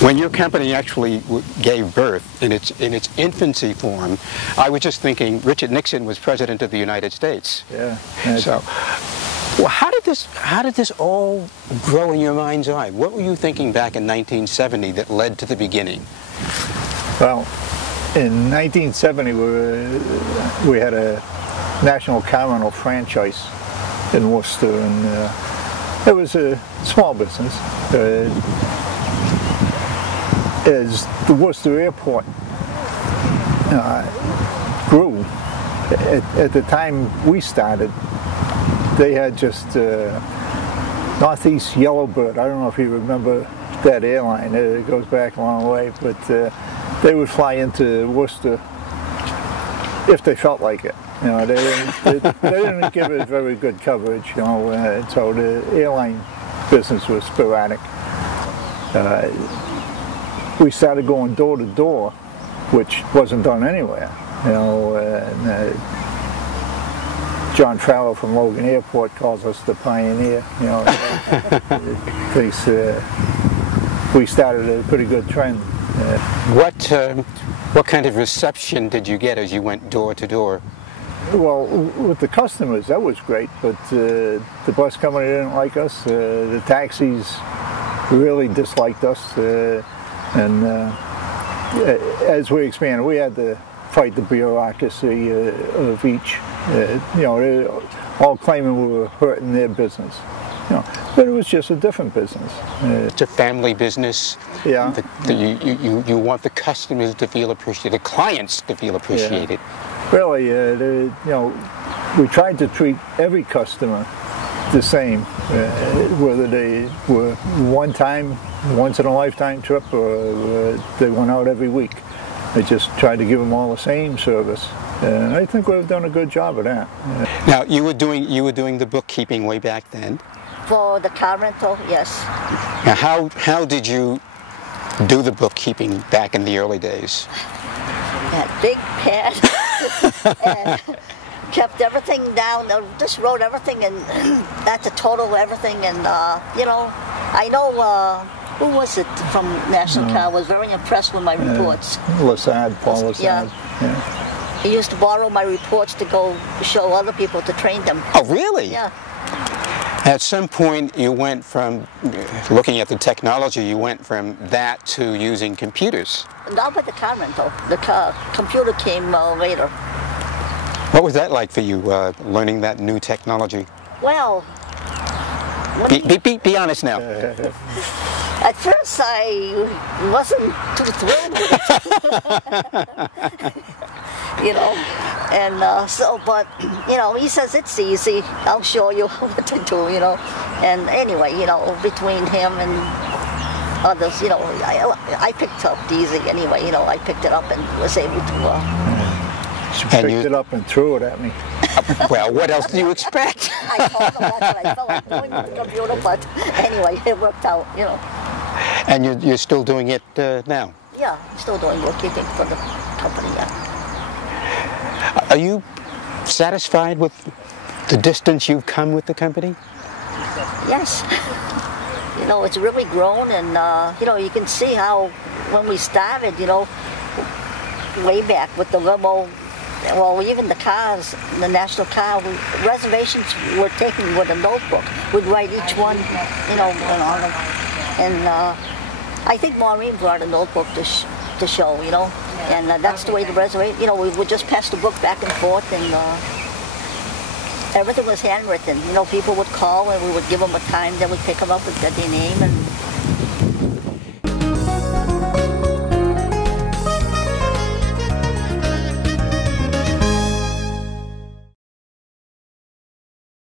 When your company actually gave birth in its infancy form, I was just thinking Richard Nixon was President of the United States. Yeah. So, well, how did this all grow in your mind's eye? What were you thinking back in 1970 that led to the beginning? Well, in 1970 we had a national car rental franchise in Worcester, and it was a small business. As the Worcester airport grew, at the time we started, they had just Northeast Yellowbird. I don't know if you remember that airline. It goes back a long way, but they would fly into Worcester if they felt like it. You know, they didn't give it very good coverage. You know, so the airline business was sporadic. We started going door to door, which wasn't done anywhere. You know, John Farrell from Logan Airport calls us the pioneer. You know, because we started a pretty good trend. What kind of reception did you get as you went door to door? Well, with the customers, that was great, but the bus company didn't like us. The taxis really disliked us. And as we expanded, we had to fight the bureaucracy of each. You know, they're all claiming we were hurting their business. You know, but it was just a different business. It's a family business. Yeah. You want the customers to feel appreciated, the clients to feel appreciated. Yeah. Really, you know, we tried to treat every customer the same, whether they were once in a lifetime trip, or they went out every week. I just tried to give them all the same service, and I think we've done a good job of that. Now, you were doing the bookkeeping way back then. For the car rental, yes. Now, how did you do the bookkeeping back in the early days? That big pad. And kept everything down, just wrote everything, and that's the total of everything. And you know, I know who was it from National Car was very impressed with my reports. Paul Lassard. Yeah. He used to borrow my reports to go show other people to train them. Oh, really? Yeah. At some point, you went from looking at the technology. You went from that to using computers. Not with the car rental. The computer came later. What was that like for you, learning that new technology? Well, be honest now. At first I wasn't too thrilled with it. You know, and but, you know, he says it's easy. I'll show you what to do, you know. And anyway, you know, between him and others, you know, I picked up easy anyway, you know, I picked it up and was able to... She picked it up and threw it at me. Well, what else do you expect? I told him that, but I felt like doing with the computer, but anyway, it worked out, you know. And you're still doing it now? Yeah, I'm still doing bookkeeping for the company, yeah. Are you satisfied with the distance you've come with the company? Yes. You know, it's really grown, and, you know, you can see how when we started, you know, way back with the limo, well, even the cars, the national car, reservations were taken with a notebook. We'd write each one, you know, on them. And I think Maureen brought a notebook to show, you know, and that's the way the reservation, you know, we would just pass the book back and forth, and everything was handwritten. You know, people would call and we would give them a time, then we'd pick them up and get their name, and